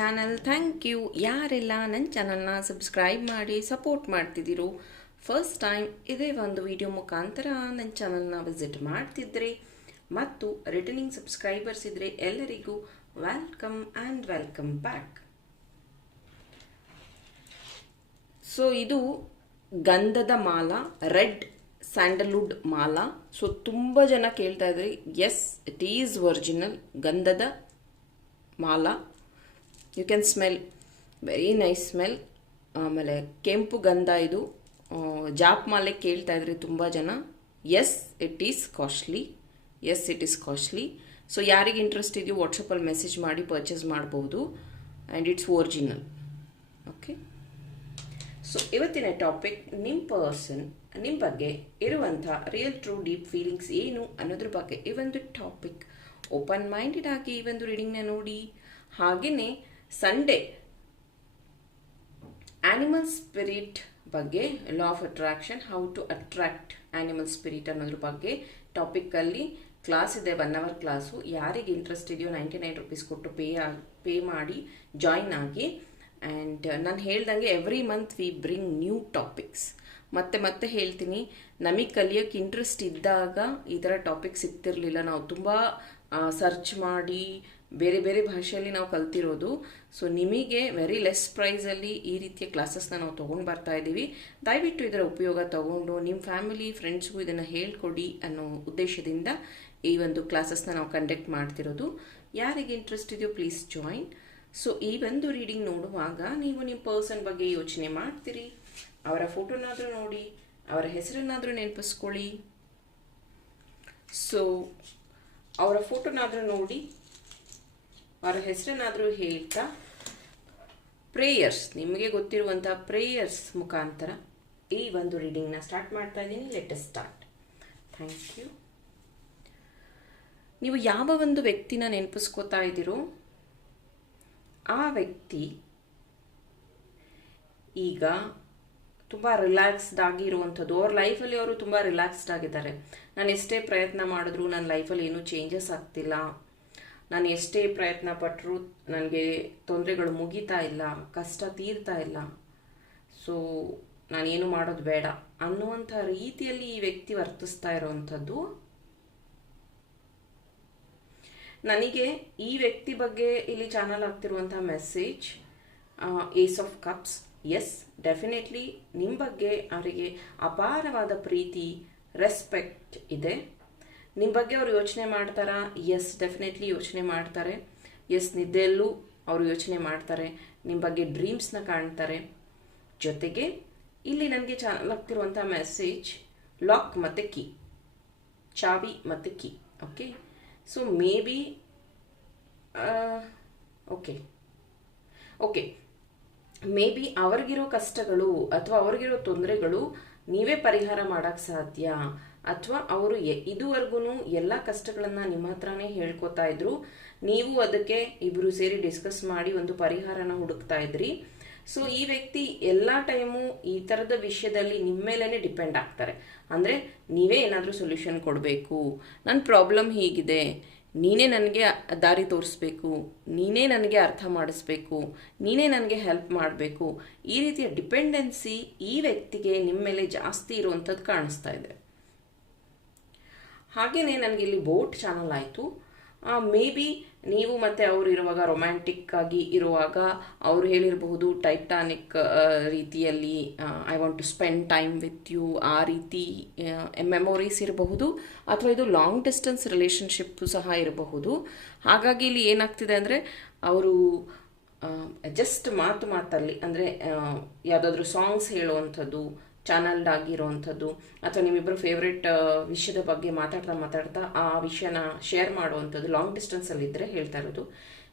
Channel thank you ಯಾರೆಲ್ಲ ನನ್ನ ಚಾನಲ್ನ ಸಬ್ಸ್ಕ್ರೈಬ್ ಮಾಡಿ ಸಪೋರ್ಟ್ ಮಾಡ್ತಿದ್ದೀರೋ ಫಸ್ಟ್ ಟೈಮ್ ಇದೇ ಒಂದು ವಿಡಿಯೋ ಮುಖಾಂತರ ನನ್ನ ಚಾನಲ್ನ ವಿಸಿಟ್ ಮಾಡ್ತಿದ್ರೆ ಮತ್ತು ರಿಟರ್ನಿಂಗ್ ಸಬ್ಸ್ಕ್ರೈಬರ್ಸ್ ಇದ್ದರೆ ಎಲ್ಲರಿಗೂ welcome and welcome back so ಇದು ಗಂಧದ ಮಾಲ, ರೆಡ್ ಸ್ಯಾಂಡಲ್ವುಡ್ ಮಾಲ. ಸೊ ತುಂಬ ಜನ ಕೇಳ್ತಾ ಇದ್ರಿ ಎಸ್ ಇಟ್ ಈಸ್ ಒರಿಜಿನಲ್ ಗಂಧದ ಮಾಲ. You can smell very nice smell ಆಮೇಲೆ ಕೆಂಪು ಗಂಧ ಇದು. ಜಾಪ್ ಮಾಲೆ ಕೇಳ್ತಾ ಇದ್ರಿ ತುಂಬ ಜನ. Yes it is costly yes it is costly so ಯಾರಿಗೆ ಇಂಟ್ರೆಸ್ಟ್ ಇದೆಯೋ ವಾಟ್ಸಪ್ಪಲ್ಲಿ ಮೆಸೇಜ್ ಮಾಡಿ ಪರ್ಚೇಸ್ ಮಾಡ್ಬೋದು. And it's original okay so ಇವತ್ತಿನ ಟಾಪಿಕ್ ನಿಮ್ಮ ಪರ್ಸನ್ ನಿಮ್ಮ ಬಗ್ಗೆ ಇರುವಂಥ ರಿಯಲ್ ಟ್ರೂ ಡೀಪ್ ಫೀಲಿಂಗ್ಸ್ ಏನು ಅನ್ನೋದ್ರ ಬಗ್ಗೆ ಈ ಒಂದು ಟಾಪಿಕ್ ಓಪನ್ ಮೈಂಡೆಡ್ ಆಗಿ ಈ ಒಂದು ರೀಡಿಂಗ್ನ ನೋಡಿ. ಹಾಗೆಯೇ ಸಂಡೇ ಆನಿಮಲ್ ಸ್ಪಿರಿಟ್ ಬಗ್ಗೆ law of attraction how to attract animal spirit ಅನ್ನೋದ್ರ ಬಗ್ಗೆ ಟಾಪಿಕ್ಕಲ್ಲಿ ಕ್ಲಾಸ್ ಇದೆ ಒನ್ ಅವರ್ ಕ್ಲಾಸು ಯಾರಿಗೆ ಇಂಟ್ರೆಸ್ಟ್ ಇದೆಯೋ ನೈಂಟಿ ನೈನ್ ರುಪೀಸ್ ಕೊಟ್ಟು ಪೇ ಪೇ ಮಾಡಿ ಜಾಯಿನ್ ಆಗಿ. ಆ್ಯಂಡ್ ನಾನು ಹೇಳ್ದಂಗೆ every month we bring new topics ಮತ್ತೆ ಮತ್ತೆ ಹೇಳ್ತೀನಿ, ನಮಗೆ ಕಲಿಯೋಕ್ಕೆ ಇಂಟ್ರೆಸ್ಟ್ ಇದ್ದಾಗ ಈ ಥರ ಟಾಪಿಕ್ ಸಿಗ್ತಿರಲಿಲ್ಲ. ನಾವು ತುಂಬ ಸರ್ಚ್ ಮಾಡಿ ಬೇರೆ ಬೇರೆ ಭಾಷೆಯಲ್ಲಿ ನಾವು ಕಲ್ತಿರೋದು. ಸೊ ನಿಮಗೆ ವೆರಿ ಲೆಸ್ ಪ್ರೈಸಲ್ಲಿ ಈ ರೀತಿಯ ಕ್ಲಾಸಸ್ನ ನಾವು ತೊಗೊಂಡು ಬರ್ತಾ ಇದ್ದೀವಿ. ದಯವಿಟ್ಟು ಇದರ ಉಪಯೋಗ ತಗೊಂಡು ನಿಮ್ಮ ಫ್ಯಾಮಿಲಿ ಫ್ರೆಂಡ್ಸ್ಗೂ ಇದನ್ನು ಹೇಳ್ಕೊಡಿ ಅನ್ನೋ ಉದ್ದೇಶದಿಂದ ಈ ಒಂದು ಕ್ಲಾಸಸ್ನ ನಾವು ಕಂಡಕ್ಟ್ ಮಾಡ್ತಿರೋದು. ಯಾರಿಗೆ ಇಂಟ್ರೆಸ್ಟ್ ಇದೆಯೋ ಪ್ಲೀಸ್ ಜಾಯಿನ್ ಸೊ ಈ ಒಂದು ರೀಡಿಂಗ್ ನೋಡುವಾಗ ನೀವು ನಿಮ್ಮ ಪರ್ಸನ್ ಬಗ್ಗೆ ಯೋಚನೆ ಮಾಡ್ತೀರಿ. ಅವರ ಫೋಟೋನಾದರೂ ನೋಡಿ, ಅವರ ಹೆಸರನ್ನಾದರೂ ನೆನಪಿಸ್ಕೊಳ್ಳಿ. ಸೊ ಅವರ ಫೋಟೋನಾದರೂ ನೋಡಿ ಅವರ ಹೆಸರನ್ನಾದರೂ ಹೇಳ್ತಾ ಪ್ರೇಯರ್ಸ್ ನಿಮಗೆ ಗೊತ್ತಿರುವಂಥ ಪ್ರೇಯರ್ಸ್ ಮುಖಾಂತರ ಈ ಒಂದು ರೀಡಿಂಗ್ನ ಸ್ಟಾರ್ಟ್ ಮಾಡ್ತಾ ಇದ್ದೀನಿ. ಲೆಟಸ್ ಸ್ಟಾರ್ಟ್ ಥ್ಯಾಂಕ್ ಯು ನೀವು ಯಾವ ಒಂದು ವ್ಯಕ್ತಿನ ನೆನಪಿಸ್ಕೋತಾ ಇದ್ದೀರೋ, ಆ ವ್ಯಕ್ತಿ ಈಗ ತುಂಬ ರಿಲ್ಯಾಕ್ಸ್ಡ್ ಆಗಿರುವಂಥದ್ದು. ಅವ್ರ ಲೈಫಲ್ಲಿ ಅವರು ತುಂಬ ರಿಲ್ಯಾಕ್ಸ್ಡ್ ಆಗಿದ್ದಾರೆ. ನಾನು ಎಷ್ಟೇ ಪ್ರಯತ್ನ ಮಾಡಿದ್ರು ನನ್ನ ಲೈಫಲ್ಲಿ ಏನೂ ಚೇಂಜಸ್ ಆಗ್ತಿಲ್ಲ. ನಾನು ಎಷ್ಟೇ ಪ್ರಯತ್ನ ಪಟ್ಟರೂ ನನಗೆ ತೊಂದರೆಗಳು ಮುಗಿತಾ ಇಲ್ಲ, ಕಷ್ಟ ತೀರ್ತಾ ಇಲ್ಲ. ಸೊ ನಾನೇನು ಮಾಡೋದು ಬೇಡ ಅನ್ನುವಂಥ ರೀತಿಯಲ್ಲಿ ಈ ವ್ಯಕ್ತಿ ವರ್ತಿಸ್ತಾ ಇರೋವಂಥದ್ದು. ನನಗೆ ಈ ವ್ಯಕ್ತಿ ಬಗ್ಗೆ ಇಲ್ಲಿ channel ಆಗ್ತಿರುವಂಥ message ace of cups yes definitely ನಿಮ್ಮ ಬಗ್ಗೆ ಅವರಿಗೆ ಅಪಾರವಾದ ಪ್ರೀತಿ ರೆಸ್ಪೆಕ್ಟ್ ಇದೆ. ನಿಮ್ಮ ಬಗ್ಗೆ ಅವರು ಯೋಚನೆ ಮಾಡ್ತಾರಾ? ಎಸ್ ಡೆಫಿನೆಟ್ಲಿ ಯೋಚನೆ ಮಾಡ್ತಾರೆ. ಎಸ್ ನಿದ್ದೆಯಲ್ಲೂ ಅವರು ಯೋಚನೆ ಮಾಡ್ತಾರೆ. ನಿಮ್ಮ ಬಗ್ಗೆ ಡ್ರೀಮ್ಸ್ನ ಕಾಣ್ತಾರೆ. ಜೊತೆಗೆ ಇಲ್ಲಿ ನನಗೆ ಚಾಲಾಗ್ತಿರುವಂಥ ಮೆಸೇಜ್ ಲಾಕ್ ಮತ್ತು ಕೀ ಚಾವಿ ಮತ್ತು key okay so maybe okay okay maybe ಅವ್ರಿಗಿರೋ ಕಷ್ಟಗಳು ಅಥವಾ ಅವ್ರಿಗಿರೋ ತೊಂದರೆಗಳು ನೀವೇ ಪರಿಹಾರ ಮಾಡೋಕ್ಕೆ ಸಾಧ್ಯ. ಅಥವಾ ಅವರು ಇದುವರೆಗೂ ಎಲ್ಲ ಕಷ್ಟಗಳನ್ನು ನಿಮ್ಮ ಹತ್ರನೇ ಹೇಳ್ಕೊತಾ ಇದ್ರು, ನೀವು ಅದಕ್ಕೆ ಇಬ್ರು ಸೇರಿ ಡಿಸ್ಕಸ್ ಮಾಡಿ ಒಂದು ಪರಿಹಾರನ ಹುಡುಕ್ತಾ ಇದ್ರಿ. ಸೊ ಈ ವ್ಯಕ್ತಿ ಎಲ್ಲ ಟೈಮು ಈ ಥರದ ವಿಷಯದಲ್ಲಿ ನಿಮ್ಮ ಮೇಲೇ ಡಿಪೆಂಡ್ ಆಗ್ತಾರೆ. ಅಂದರೆ, ನೀವೇ ಏನಾದರೂ ಸೊಲ್ಯೂಷನ್ ಕೊಡಬೇಕು ನನ್ನ ಪ್ರಾಬ್ಲಮ್ ಹೀಗಿದೆ, ನೀನೇ ನನಗೆ ದಾರಿ ತೋರಿಸ್ಬೇಕು, ನೀನೇ ನನಗೆ ಅರ್ಥ ಮಾಡಿಸ್ಬೇಕು, ನೀನೇ ನನಗೆ ಹೆಲ್ಪ್ ಮಾಡಬೇಕು, ಈ ರೀತಿಯ ಡಿಪೆಂಡೆನ್ಸಿ ಈ ವ್ಯಕ್ತಿಗೆ ನಿಮ್ಮ ಮೇಲೆ ಜಾಸ್ತಿ ಇರುವಂಥದ್ದು ಕಾಣಿಸ್ತಾ ಇದೆ. ಹಾಗೆಯೇ ನನಗೆ ಇಲ್ಲಿ ಬೋಟ್ ಚಾನಲ್ ಆಯಿತು. ಮೇ ಬಿ ನೀವು ಮತ್ತು ಅವರು ಇರುವಾಗ ರೊಮ್ಯಾಂಟಿಕ್ ಆಗಿ ಇರುವಾಗ ಅವರು ಹೇಳಿರಬಹುದು ಟೈಟಾನಿಕ್ ರೀತಿಯಲ್ಲಿ I want to spend time with you ಆ ರೀತಿ ಮೆಮೊರೀಸ್ ಇರಬಹುದು. ಅಥವಾ ಇದು ಲಾಂಗ್ ಡಿಸ್ಟೆನ್ಸ್ ರಿಲೇಷನ್ಶಿಪ್ಪು ಸಹ ಇರಬಹುದು. ಹಾಗಾಗಿ ಇಲ್ಲಿ ಏನಾಗ್ತಿದೆ ಅಂದರೆ ಅವರು ಜಸ್ಟ್ ಮಾತು ಮಾತಲ್ಲಿ, ಅಂದರೆ ಯಾವುದಾದ್ರೂ ಸಾಂಗ್ಸ್ ಹೇಳುವಂಥದ್ದು ಚಾನಲ್ಡ್ ಆಗಿರುವಂಥದ್ದು ಅಥವಾ ನಿಮ್ಮಿಬ್ಬರು ಫೇವ್ರೆಟ್ ವಿಷಯದ ಬಗ್ಗೆ ಮಾತಾಡ್ತಾ ಮಾತಾಡ್ತಾ ಆ ವಿಷಯನ ಶೇರ್ ಮಾಡುವಂಥದ್ದು ಲಾಂಗ್ ಡಿಸ್ಟೆನ್ಸಲ್ಲಿ ಇದ್ದರೆ ಹೇಳ್ತಾ ಇರೋದು.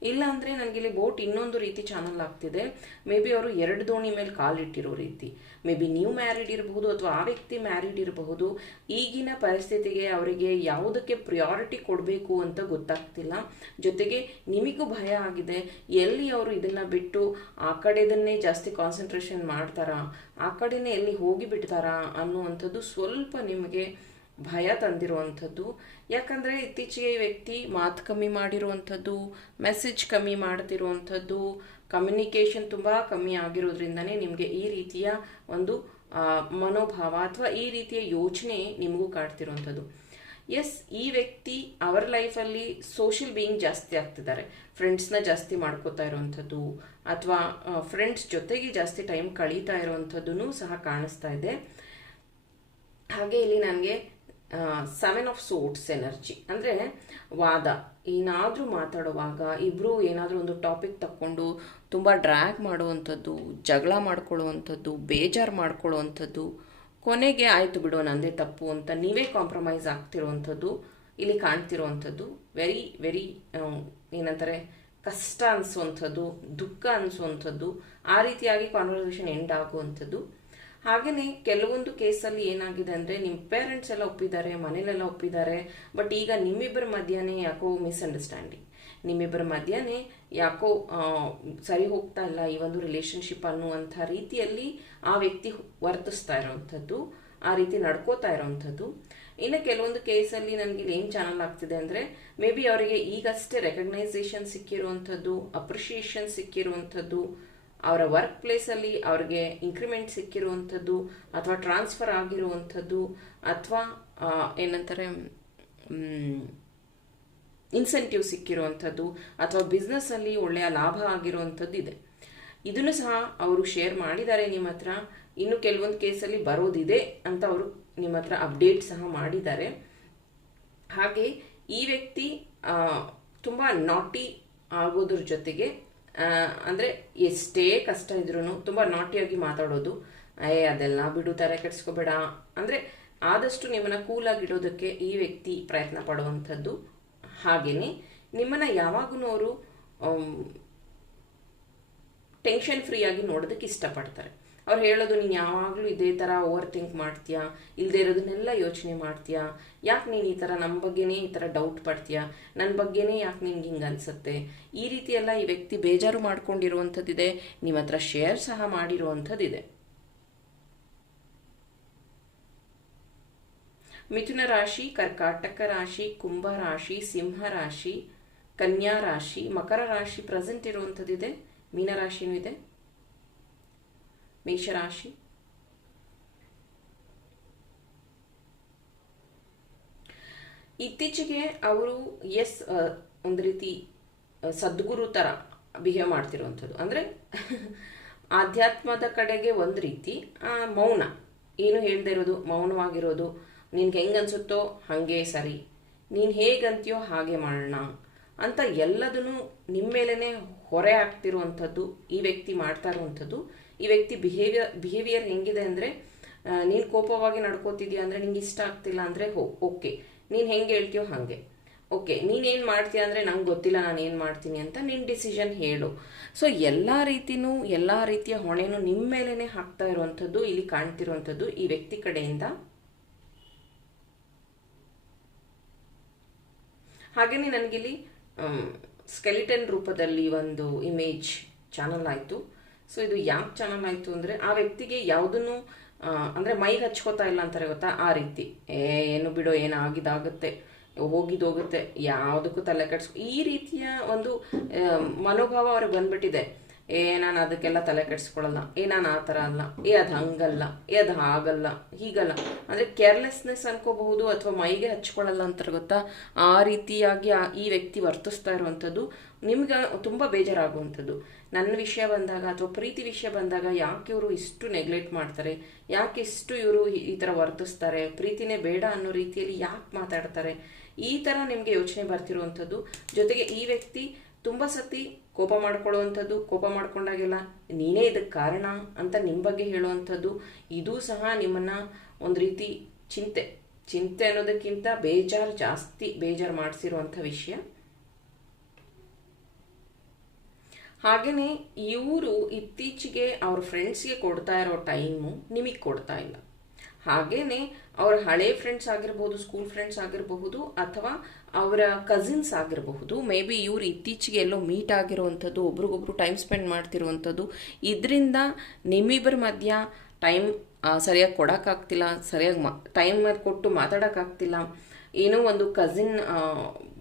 ಇಲ್ಲ ಅಂದರೆ ನನಗಿಲ್ಲಿ ಬೋಟ್ ಇನ್ನೊಂದು ರೀತಿ ಚಾನಲ್ ಆಗ್ತಿದೆ. ಮೇ ಬಿ ಅವರು ಎರಡು ದೋಣಿ ಮೇಲೆ ಕಾಲಿಟ್ಟಿರೋ ರೀತಿ. ಮೇ ಬಿ ನೀವು ಮ್ಯಾರಿಡ್ ಇರಬಹುದು ಅಥವಾ ಆ ವ್ಯಕ್ತಿ ಮ್ಯಾರಿಡ್ ಇರಬಹುದು. ಈಗಿನ ಪರಿಸ್ಥಿತಿಗೆ ಅವರಿಗೆ ಯಾವುದಕ್ಕೆ ಪ್ರಿಯಾರಿಟಿ ಕೊಡಬೇಕು ಅಂತ ಗೊತ್ತಾಗ್ತಿಲ್ಲ. ಜೊತೆಗೆ ನಿಮಗೂ ಭಯ ಆಗಿದೆ. ಎಲ್ಲಿ ಅವರು ಇದನ್ನು ಬಿಟ್ಟು ಆ ಕಡೆದನ್ನೇ ಜಾಸ್ತಿ ಕಾನ್ಸಂಟ್ರೇಷನ್ ಮಾಡ್ತಾರಾ? ಆ ಕಡೆನೇ ಎಲ್ಲಿ ಹೋಗಿ ಬಿಡ್ತಾರಾ ಅನ್ನುವಂಥದ್ದು ಸ್ವಲ್ಪ ನಿಮಗೆ ಭಯ ತಂದಿರುವಂಥದ್ದು. ಯಾಕಂದರೆ ಇತ್ತೀಚೆಗೆ ಈ ವ್ಯಕ್ತಿ ಮಾತು ಕಮ್ಮಿ ಮಾಡಿರುವಂಥದ್ದು ಮೆಸೇಜ್ ಕಮ್ಮಿ ಮಾಡ್ತಿರುವಂಥದ್ದು ಕಮ್ಯುನಿಕೇಷನ್ ತುಂಬ ಕಮ್ಮಿ ಆಗಿರೋದ್ರಿಂದನೇ ನಿಮಗೆ ಈ ರೀತಿಯ ಒಂದು ಮನೋಭಾವ ಅಥವಾ ಈ ರೀತಿಯ ಯೋಚನೆ ನಿಮಗೂ ಕಾಡ್ತಿರುವಂಥದ್ದು. ಎಸ್ ಈ ವ್ಯಕ್ತಿ ಅವರ ಲೈಫಲ್ಲಿ ಸೋಷಿಯಲ್ ಬೀಯಿಂಗ್ ಜಾಸ್ತಿ ಆಗ್ತಿದ್ದಾರೆ. ಫ್ರೆಂಡ್ಸ್ನ ಜಾಸ್ತಿ ಮಾಡ್ಕೋತಾ ಇರುವಂಥದ್ದು, ಅಥವಾ ಫ್ರೆಂಡ್ಸ್ ಜೊತೆಗೆ ಜಾಸ್ತಿ ಟೈಮ್ ಕಳೀತಾ ಇರುವಂಥದ್ದು ಸಹ ಕಾಣಿಸ್ತಾ ಇದೆ. ಹಾಗೆ ಇಲ್ಲಿ ನನಗೆ ಸೆವೆನ್ ಆಫ್ ಸೋಟ್ಸ್ ಎನರ್ಜಿ ಅಂದರೆ ವಾದ. ಏನಾದರೂ ಮಾತಾಡುವಾಗ ಇಬ್ಬರು ಏನಾದರೂ ಒಂದು ಟಾಪಿಕ್ ತಕ್ಕೊಂಡು ತುಂಬ ಡ್ರ್ಯಾಗ್ ಮಾಡುವಂಥದ್ದು, ಜಗಳ ಮಾಡ್ಕೊಳ್ಳುವಂಥದ್ದು, ಬೇಜಾರು ಮಾಡ್ಕೊಳ್ಳುವಂಥದ್ದು, ಕೊನೆಗೆ ಆಯಿತು ಬಿಡು ನಂದೇ ತಪ್ಪು ಅಂತ ನೀವೇ ಕಾಂಪ್ರಮೈಸ್ ಆಗ್ತಿರುವಂಥದ್ದು, ಇಲ್ಲಿ ಕಾಣ್ತಿರುವಂಥದ್ದು ವೆರಿ ವೆರಿ ಏನಂತಾರೆ, ಕಷ್ಟ ಅನಿಸುವಂಥದ್ದು, ದುಃಖ ಅನಿಸುವಂಥದ್ದು, ಆ ರೀತಿಯಾಗಿ ಕಾನ್ವರ್ಸೇಷನ್ ಎಂಡ್ ಆಗುವಂಥದ್ದು. ಹಾಗೆಯೇ ಕೆಲವೊಂದು ಕೇಸಲ್ಲಿ ಏನಾಗಿದೆ ಅಂದರೆ ನಿಮ್ಮ ಪೇರೆಂಟ್ಸ್ ಎಲ್ಲ ಒಪ್ಪಿದ್ದಾರೆ, ಮನೇಲೆಲ್ಲ ಒಪ್ಪಿದ್ದಾರೆ ಬಟ್ ಈಗ ನಿಮ್ಮಿಬ್ಬರ ಮಧ್ಯನೇ ಯಾಕೋ ಮಿಸ್ಅಂಡರ್ಸ್ಟ್ಯಾಂಡಿಂಗ್ ನಿಮ್ಮಿಬ್ಬರ ಮಧ್ಯನೇ ಯಾಕೋ ಸರಿ ಹೋಗ್ತಾ ಇಲ್ಲ ಈ ಒಂದು ರಿಲೇಶನ್ಶಿಪ್ ಅನ್ನುವಂಥ ರೀತಿಯಲ್ಲಿ ಆ ವ್ಯಕ್ತಿ ವರ್ತಿಸ್ತಾ ಇರೋವಂಥದ್ದು ಆ ರೀತಿ ನಡ್ಕೋತಾ ಇರೋವಂಥದ್ದು ಇನ್ನು ಕೆಲವೊಂದು ಕೇಸಲ್ಲಿ ನನಗೆ ಏನು ಚಾನಲ್ ಆಗ್ತಿದೆ ಅಂದರೆ ಮೇ ಬಿ ಅವರಿಗೆ ಈಗಷ್ಟೇ ರೆಕಗ್ನೈಸೇಷನ್ ಸಿಕ್ಕಿರುವಂಥದ್ದು ಅಪ್ರಿಷಿಯೇಷನ್ ಸಿಕ್ಕಿರುವಂಥದ್ದು ಅವರ ವರ್ಕ್ ಪ್ಲೇಸಲ್ಲಿ ಅವ್ರಿಗೆ ಇನ್ಕ್ರಿಮೆಂಟ್ ಸಿಕ್ಕಿರುವಂಥದ್ದು ಅಥವಾ ಟ್ರಾನ್ಸ್ಫರ್ ಆಗಿರುವಂಥದ್ದು ಅಥವಾ ಏನಂತಾರೆ ಇನ್ಸೆಂಟಿವ್ ಸಿಕ್ಕಿರುವಂಥದ್ದು ಅಥವಾ ಬಿಸ್ನೆಸ್ಸಲ್ಲಿ ಒಳ್ಳೆಯ ಲಾಭ ಆಗಿರುವಂಥದ್ದು ಇದೆ. ಇದನ್ನು ಸಹ ಅವರು ಶೇರ್ ಮಾಡಿದ್ದಾರೆ ನಿಮ್ಮ ಹತ್ರ. ಇನ್ನು ಕೆಲವೊಂದು ಕೇಸಲ್ಲಿ ಬರೋದಿದೆ ಅಂತ ಅವರು ನಿಮ್ಮ ಹತ್ರ ಅಪ್ಡೇಟ್ ಸಹ ಮಾಡಿದ್ದಾರೆ. ಹಾಗೆ ಈ ವ್ಯಕ್ತಿ ತುಂಬ ನಾಟಿ ಆಗೋದ್ರ ಜೊತೆಗೆ ಅಂದ್ರೆ ಎಷ್ಟೇ ಕಷ್ಟ ಇದ್ರೂ ತುಂಬ ನಾಟಿಯಾಗಿ ಮಾತಾಡೋದು. ಏ, ಅದೆಲ್ಲ ಬಿಡು ತರ ಕೆಡ್ಸ್ಕೋಬೇಡ. ಅಂದ್ರೆ ಆದಷ್ಟು ನಿಮ್ಮನ್ನ ಕೂಲಾಗಿಡೋದಕ್ಕೆ ಈ ವ್ಯಕ್ತಿ ಪ್ರಯತ್ನ ಪಡುವಂಥದ್ದು ಹಾಗೇನೆ ನಿಮ್ಮನ್ನ ಯಾವಾಗೂ ಅವರು ಟೆನ್ಷನ್ ಫ್ರೀ ಆಗಿ ನೋಡೋದಕ್ಕೆ ಇಷ್ಟಪಡ್ತಾರೆ. ಅವ್ರು ಹೇಳೋದು, ನೀನು ಯಾವಾಗಲೂ ಇದೇ ಥರ ಓವರ್ ಥಿಂಕ್ ಮಾಡ್ತೀಯಾ? ಇಲ್ಲದೆ ಇರೋದನ್ನೆಲ್ಲ ಯೋಚನೆ ಮಾಡ್ತೀಯಾ? ಯಾಕೆ ನೀನು ಈ ಥರ ನಮ್ಮ ಬಗ್ಗೆನೇ ಈ ಥರ ಡೌಟ್ ಪಡ್ತೀಯಾ? ನನ್ನ ಬಗ್ಗೆನೇ ಯಾಕೆ ನಿನ್ಗೆ ಹಿಂಗೆ ಅನಿಸುತ್ತೆ? ಈ ರೀತಿ ಎಲ್ಲ ಈ ವ್ಯಕ್ತಿ ಬೇಜಾರು ಮಾಡ್ಕೊಂಡಿರುವಂಥದ್ದಿದೆ. ನಿಮ್ಮ ಹತ್ರ ಶೇರ್ ಸಹ ಮಾಡಿರುವಂಥದ್ದಿದೆ. ಮಿಥುನ ರಾಶಿ, ಕರ್ಕಾಟಕ ರಾಶಿ, ಕುಂಭ ರಾಶಿ, ಸಿಂಹ ರಾಶಿ, ಕನ್ಯಾ ರಾಶಿ, ಮಕರ ರಾಶಿ ಪ್ರೆಸೆಂಟ್ ಇರುವಂಥದ್ದಿದೆ. ಮೀನರಾಶಿನೂ ಇದೆ. ಮೇಷರಾಶಿ. ಇತ್ತೀಚೆಗೆ ಅವರು ಎಸ್ ಒಂದು ರೀತಿ ಸದ್ಗುರು ಥರ ಬಿಹೇವ್ ಮಾಡ್ತಿರುವಂಥದ್ದು. ಅಂದರೆ, ಆಧ್ಯಾತ್ಮದ ಕಡೆಗೆ ಒಂದು ರೀತಿ ಮೌನ. ಏನು ಹೇಳ್ದೇ ಇರೋದು? ಮೌನವಾಗಿರೋದು. ನಿನ್ಗೆ ಹೆಂಗೆ ಅನ್ಸುತ್ತೋ ಹಾಗೆ ಸರಿ. ನೀನು ಹೇಗಂತೀಯೋ ಹಾಗೆ ಮಾಡೋಣ ಅಂತ ಎಲ್ಲದನ್ನು ನಿಮ್ಮ ಮೇಲೇ ಹೊರೆ ಆಗ್ತಿರುವಂಥದ್ದು ಈ ವ್ಯಕ್ತಿ ಮಾಡ್ತಾ ಇರುವಂಥದ್ದು. ಈ ವ್ಯಕ್ತಿ ಬಿಹೇವಿಯರ್ ಬಿಹೇವಿಯರ್ ಹೆಂಗಿದೆ ಅಂದರೆ ನೀನು ಕೋಪವಾಗಿ ನಡ್ಕೋತಿದ್ಯಾ ಅಂದರೆ ನಿಂಗೆ ಇಷ್ಟ ಆಗ್ತಿಲ್ಲ ಅಂದರೆ ಹೋ ಓಕೆ ನೀನು ಹೆಂಗೆ ಹೇಳ್ತೀಯೋ ಹಾಗೆ. ಓಕೆ ನೀನೇನು ಮಾಡ್ತೀಯ ಅಂದರೆ ನಂಗೆ ಗೊತ್ತಿಲ್ಲ ನಾನು ಏನು ಮಾಡ್ತೀನಿ ಅಂತ ನಿನ್ನ ಡಿಸಿಷನ್ ಹೇಳು. ಸೊ ಎಲ್ಲ ರೀತಿನೂ, ಎಲ್ಲ ರೀತಿಯ ಹೊಣೆನೂ ನಿಮ್ಮ ಮೇಲೇ ಹಾಕ್ತಾ ಇರುವಂಥದ್ದು, ಇಲ್ಲಿ ಕಾಣ್ತಿರುವಂಥದ್ದು ಈ ವ್ಯಕ್ತಿ ಕಡೆಯಿಂದ. ಹಾಗೆಯೇ ನನಗಿಲ್ಲಿ ಸ್ಕೆಲಿಟನ್ ರೂಪದಲ್ಲಿ ಒಂದು ಇಮೇಜ್ ಚಾನಲ್ ಆಯಿತು. ಸೊ ಇದು ಯಾಕೆ ಚಾನಲ್ ಆಯಿತು ಅಂದರೆ ಆ ವ್ಯಕ್ತಿಗೆ ಯಾವುದನ್ನು ಅಂದರೆ ಮೈಗೆ ಹಚ್ಕೋತಾ ಇಲ್ಲ ಅಂತಾರೆ ಗೊತ್ತಾ? ಆ ರೀತಿ. ಏ, ಏನು ಬಿಡೋ, ಏನು ಆಗಿದಾಗುತ್ತೆ ಹೋಗಿದೋಗುತ್ತೆ ಯಾವುದಕ್ಕೂ ತಲೆ ಕೆಡ್ಸ್ಕೊ ಈ ರೀತಿಯ ಒಂದು ಮನೋಭಾವ ಅವ್ರಿಗೆ ಬಂದ್ಬಿಟ್ಟಿದೆ. ಏ, ನಾನು ಅದಕ್ಕೆಲ್ಲ ತಲೆ ಕೆಡಿಸ್ಕೊಳ್ಳಲ್ಲ. ಏ, ನಾನು ಆ ಥರ ಅಲ್ಲ. ಏ, ಅದು ಹಂಗಲ್ಲ. ಏ, ಅದು ಹಾಗಲ್ಲ. ಹೀಗಲ್ಲ. ಅಂದರೆ ಕೇರ್ಲೆಸ್ನೆಸ್ ಅನ್ಕೋಬಹುದು ಅಥವಾ ಮೈಗೆ ಹಚ್ಕೊಳ್ಳಲ್ಲ ಅಂತಾರೆ ಗೊತ್ತಾ? ಆ ರೀತಿಯಾಗಿ ಈ ವ್ಯಕ್ತಿ ವರ್ತಿಸ್ತಾ ಇರುವಂಥದ್ದು ನಿಮ್ಗೆ ತುಂಬ ಬೇಜಾರಾಗುವಂಥದ್ದು. ನನ್ನ ವಿಷಯ ಬಂದಾಗ ಅಥವಾ ಪ್ರೀತಿ ವಿಷಯ ಬಂದಾಗ ಯಾಕೆ ಇವರು ಇಷ್ಟು ನೆಗ್ಲೆಕ್ಟ್ ಮಾಡ್ತಾರೆ? ಯಾಕೆ ಇಷ್ಟು ಇವರು ಈ ಥರ ವರ್ತಿಸ್ತಾರೆ? ಪ್ರೀತಿನೇ ಬೇಡ ಅನ್ನೋ ರೀತಿಯಲ್ಲಿ ಯಾಕೆ ಮಾತಾಡ್ತಾರೆ? ಈ ಥರ ನಿಮಗೆ ಯೋಚನೆ ಬರ್ತಿರುವಂಥದ್ದು. ಜೊತೆಗೆ ಈ ವ್ಯಕ್ತಿ ತುಂಬ ಸತಿ ಕೋಪ ಮಾಡ್ಕೊಳ್ಳುವಂಥದ್ದು, ಕೋಪ ಮಾಡ್ಕೊಂಡಾಗೆಲ್ಲ ನೀನೇ ಇದಕ್ಕೆ ಕಾರಣ ಅಂತ ನಿಮ್ಮ ಬಗ್ಗೆ ಹೇಳುವಂಥದ್ದು, ಇದೂ ಸಹ ನಿಮ್ಮನ್ನು ಒಂದು ರೀತಿ ಚಿಂತೆ ಚಿಂತೆ ಅನ್ನೋದಕ್ಕಿಂತ ಬೇಜಾರು ಜಾಸ್ತಿ, ಬೇಜಾರು ಮಾಡಿಸಿರುವಂಥ ವಿಷಯ. ಹಾಗೆಯೇ ಇವರು ಇತ್ತೀಚೆಗೆ ಅವ್ರ ಫ್ರೆಂಡ್ಸ್ಗೆ ಕೊಡ್ತಾ ಇರೋ ಟೈಮು ನಿಮಗೆ ಕೊಡ್ತಾ ಇಲ್ಲ. ಹಾಗೇನೆ ಅವರ ಹಳೆ ಫ್ರೆಂಡ್ಸ್ ಆಗಿರ್ಬೋದು ಸ್ಕೂಲ್ ಫ್ರೆಂಡ್ಸ್ ಆಗಿರಬಹುದು ಅಥವಾ ಅವರ ಕಸಿನ್ಸ್ ಆಗಿರಬಹುದು ಮೇ ಬಿ ಇವರು ಇತ್ತೀಚೆಗೆ ಎಲ್ಲೋ ಮೀಟ್ ಆಗಿರುವಂಥದ್ದು, ಒಬ್ರಿಗೊಬ್ರು ಟೈಮ್ ಸ್ಪೆಂಡ್ ಮಾಡ್ತಿರುವಂಥದ್ದು, ಇದರಿಂದ ನಿಮ್ಮಿಬ್ಬರ ಮಧ್ಯ ಟೈಮ್ ಸರಿಯಾಗಿ ಕೊಡೋಕ್ಕಾಗ್ತಿಲ್ಲ, ಸರಿಯಾಗಿ ಮಾ ಟೈಮ್ ಕೊಟ್ಟು ಮಾತಾಡೋಕ್ಕಾಗ್ತಿಲ್ಲ. ಏನೋ ಒಂದು ಕಸಿನ್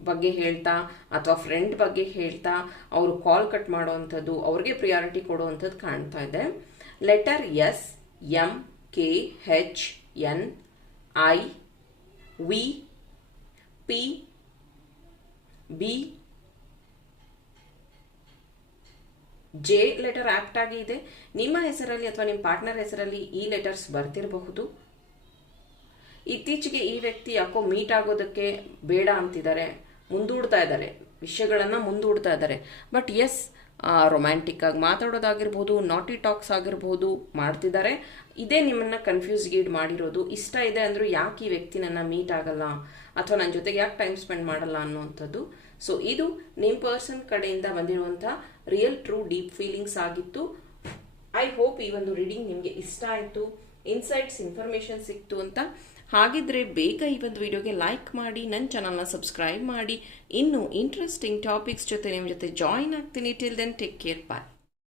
ಬಗ್ಗೆ ಹೇಳ್ತಾ ಅಥವಾ ಫ್ರೆಂಡ್ ಬಗ್ಗೆ ಹೇಳ್ತಾ ಅವರು ಕಾಲ್ ಕಟ್ ಮಾಡುವಂಥದ್ದು, ಅವ್ರಿಗೆ ಪ್ರಿಯಾರಿಟಿ ಕೊಡುವಂಥದ್ದು ಕಾಣ್ತಾ ಇದೆ. Letter S M K H N I V P B J letter opt ಆಗಿ ಇದೆ. ನಿಮ್ಮ ಹೆಸರಲ್ಲಿ ಅಥವಾ ನಿಮ್ಮ ಪಾರ್ಟ್ನರ್ ಹೆಸರಲ್ಲಿ ಈ ಲೆಟರ್ಸ್ ಬರ್ತಿರಬಹುದು. ಇತ್ತೀಚೆಗೆ ಈ ವ್ಯಕ್ತಿ ಯಾಕೋ ಮೀಟ್ ಆಗೋದಕ್ಕೆ ಬೇಡ ಅಂತಿದ್ದಾರೆ. ಮುಂದೂಡ್ತಾ ಇದ್ದಾರೆ. ವಿಷಯಗಳನ್ನು ಮುಂದೂಡ್ತಾ ಇದ್ದಾರೆ. ಬಟ್ ಎಸ್ ರೊಮ್ಯಾಂಟಿಕ್ ಆಗಿ ಮಾತಾಡೋದಾಗಿರ್ಬೋದು ನಾಟಿ ಟಾಕ್ಸ್ ಆಗಿರ್ಬೋದು ಮಾಡ್ತಿದ್ದಾರೆ. ಇದೇ ನಿಮ್ಮನ್ನ ಕನ್ಫ್ಯೂಸ್ ಗೀಡ್ ಮಾಡಿರೋದು. ಇಷ್ಟ ಇದೆ ಅಂದರೂ ಯಾಕೆ ಈ ವ್ಯಕ್ತಿ ನನ್ನ ಮೀಟ್ ಆಗಲ್ಲ? ಅಥವಾ ನನ್ನ ಜೊತೆಗೆ ಯಾಕೆ ಟೈಮ್ ಸ್ಪೆಂಡ್ ಮಾಡಲ್ಲ ಅನ್ನುವಂಥದ್ದು. ಸೊ ಇದು ನಿಮ್ಮ ಪರ್ಸನ್ ಕಡೆಯಿಂದ ಬಂದಿರುವಂಥ ರಿಯಲ್ ಟ್ರೂ ಡೀಪ್ ಫೀಲಿಂಗ್ಸ್ ಆಗಿತ್ತು. ಐ ಹೋಪ್ ಈ ಒಂದು ರೀಡಿಂಗ್ ನಿಮಗೆ ಇಷ್ಟ ಆಯಿತು. ಇನ್ಸೈಟ್ಸ್ ಇನ್ಫಾರ್ಮೇಷನ್ ಸಿಕ್ತು ಅಂತ. ಹಾಗಿದ್ರೆ ಬೇಗ ಈ ಒಂದು ವಿಡಿಯೋಗೆ ಲೈಕ್ ಮಾಡಿ ನನ್ನ ಚಾನಲ್ನ ಸಬ್ಸ್ಕ್ರೈಬ್ ಮಾಡಿ. ಇನ್ನು ಇಂಟ್ರೆಸ್ಟಿಂಗ್ ಟಾಪಿಕ್ಸ್ ಜೊತೆ ನಿಮ್ಮ ಜೊತೆ ಜಾಯಿನ್ ಆಗ್ತೀನಿ. Till then take care bye